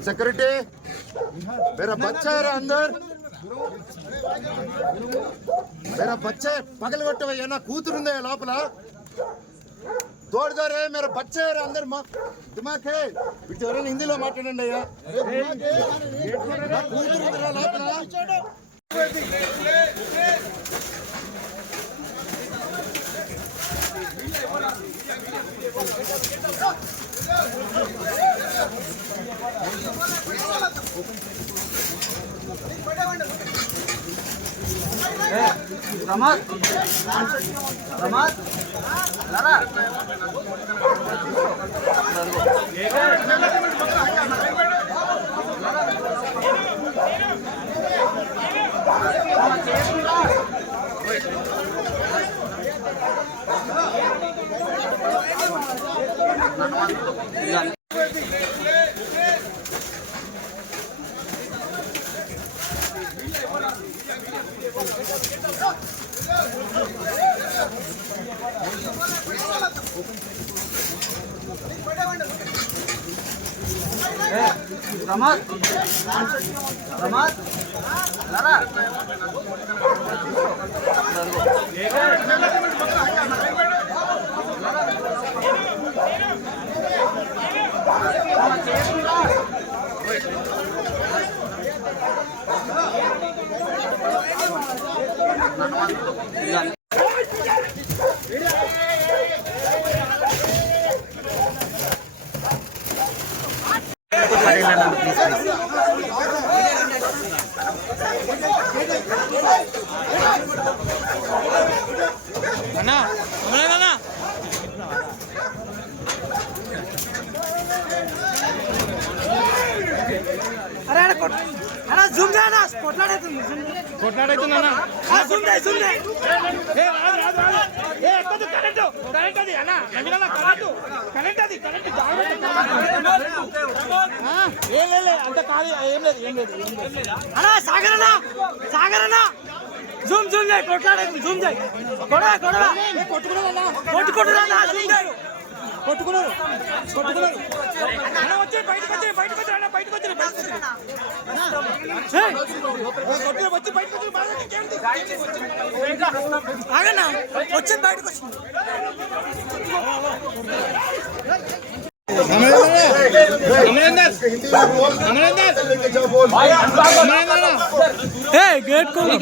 security मेरा बच्चा है अंदर मेरा बच्चा पगल కొట్టవయ్యా నా కూతురుందే లోపల తోడు రే मेरा बच्चा है अंदर दिमाग है వీటి ఎవరైనా హిందీలో మాట్లాడండి అయ్యా నా కూతురుందిరా లోపల प्रमाद प्रमाद लारा प्रमाद प्रमाद लारा అన్నా అన్నా अरे अरे जूम जा ना కొట్లాడైతుందన్నా జూమ్ దే ఏ రాదు ఏ ఎక్కదు కరెంట్ అది అన్నా నవీనన్న కరెంట్ అది ఏ అంత కాదు ఏం లేదు అన్నా సాగరన్న జూమ్ చేయి కొట్లాడైతుంది జూమ్ చేయి కొట్టుకున్నారన్నా జూమ్ చేయి కొట్టుకున్నారు వచ్చి బయటకు వచ్చి